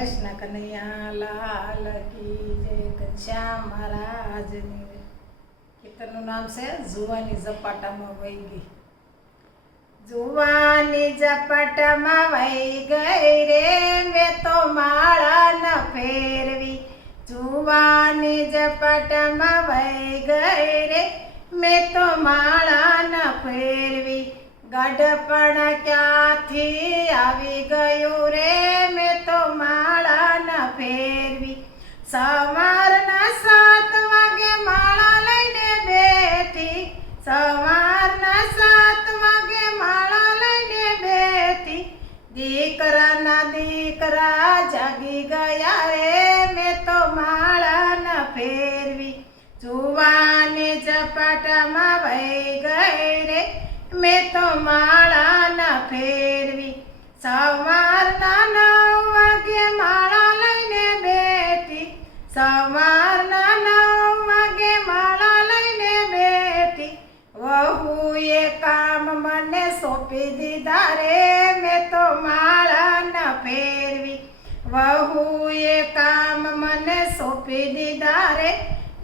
કૃષ્ણ કનૈયા લાલ કી કીર્તનનું નામ છે જુવાની ઝપાટામાં વહી ગઈ. જુવાની ઝપાટામાં વહી ગઈ રે મેં તો માળા ન ફેરવી. જુવાની ઝપાટામાં વહી ગઈ રે મેં તો માળા ન ફેરવી. ગઢપણ ક્યાંથી આવી ગયું? સવારના સાત વાગે માળા લઈને બેઠી. સવારના સાત વાગે માળા લઈને બેઠી. દીકરાના દીકરા જાગી ગયા રે, મેં તો માળા ન ફેરવી. જુવાને ઝપાટામાં વહી ગઈ રે, મેં તો માળા ન ફેરવી. સવારના સોંપી દીધા રે મેં તો માળા ન ફેરવી વહુએ કામ મને સોંપી દીધા રે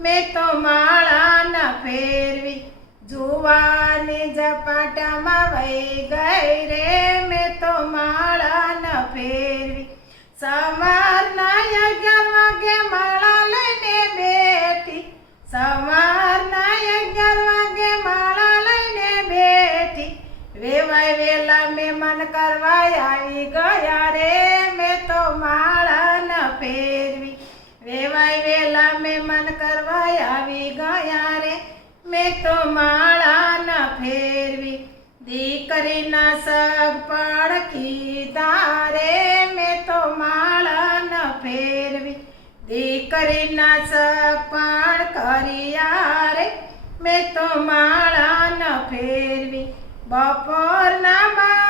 મેં તો માળા ન ફેરવી જુવાની ઝપાટામાં વહી ગઈ રે, મેં તો માળા ન ફેરવી મહેમાન કરવા આવી ગયા રે. મેં તો માળા ન ફેરવી વેવાય વેલા મન કરવા આવી ગયા રે. મેં તો માળા ન ફેરવી, દીકરીના સગ પણ રે મેં તો માળા ન ફેરવી, દીકરીના સગપણ કર્યા રે. મેં તો માળા ન ફેરવી, બપોરના બાર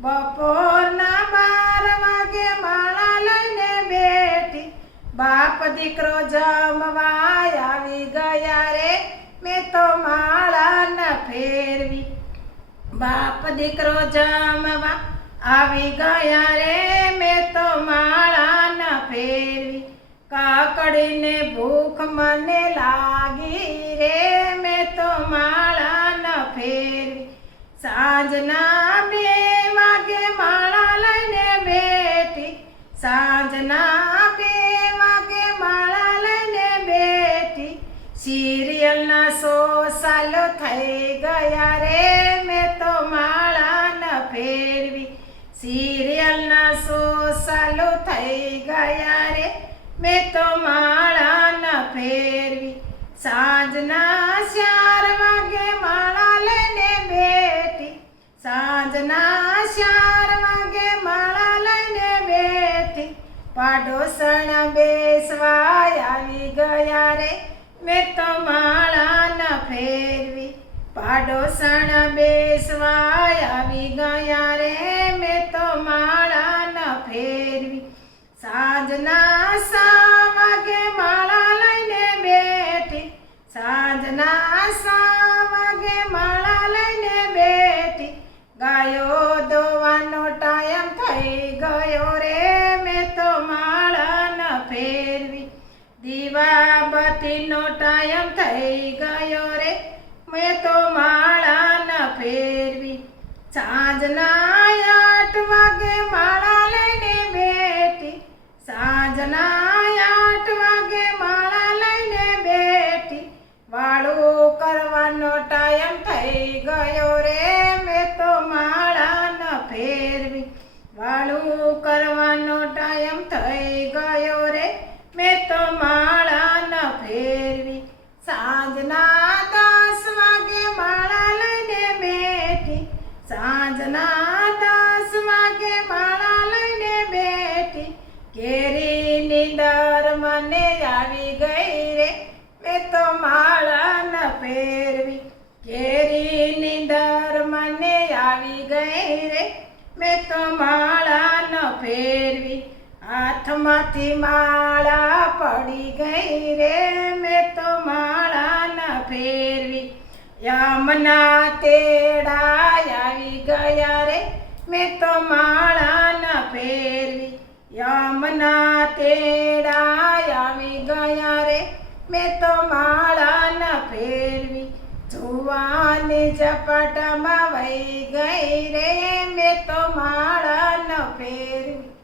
બપોરના બાર વાગે માળા લઈને બેઠી. બાપ દીકરો જમવા આવી ગયા રે. મેં તો માળા ન ફેરવી. બાપ દીકરો જમવા આવી ગયા રે. મેં તો માળા ન ફેરવી. કાકડીને ભૂખ મને લાગી રે. મેં તો માળા ન ફેરવી. સાંજના થઈ ગયા રે મેં તો માળા ન ફેરવી. સિરિયલના સો સાલો થઈ ગયા રે. મેં તો માળા ન ફેરવી. સાંજના ચાર વાગે માળા લઈને બેઠી. સાંજના ચાર વાગે માળા લઈને બેઠી. પાડોસણ બેસવા આવી ગયા રે. મેં તો માળા ન ફેરવી. પાડોસણ બેસવાય આવી ગયા રે મેં તો માળા ન ફેરવી. સાંજના સા વાગે માળા લઈને બેઠી. સાંજના સા વાગે માળા લઈને બેઠી. ગાયો દોવાનો ટાઈમ થઈ ગયો રે મેં તો માળા ન ફેરવી. દીવાબતીનો ટાઈમ થઈ ગયો રે મેં તો માળા ન ફેરવી સાંજના આઠ વાગે માળા લઈને બેઠી. સાંજના આઠ વાગે માળા લઈને બેઠી. વાળો કરવાનો ટાઈમ થઈ ગયો ન ફેરવી કેરીની દર મને આવી ગઈ રે. મેં તો માળા ન ફેરવી, હાથમાંથી માળા પડી ગઈ રે. મેં તો માળા ન ફેરવી, યમના તેડા આવી ગયા રે. મેં તો માળા ન ફેરવી, યમના તેડા આવી ગયા રે. મેં તો માળા ન ફેરવી જુવાની ઝપાટામાં વહી ગઈ રે મેં તો માળા ન ફેરવી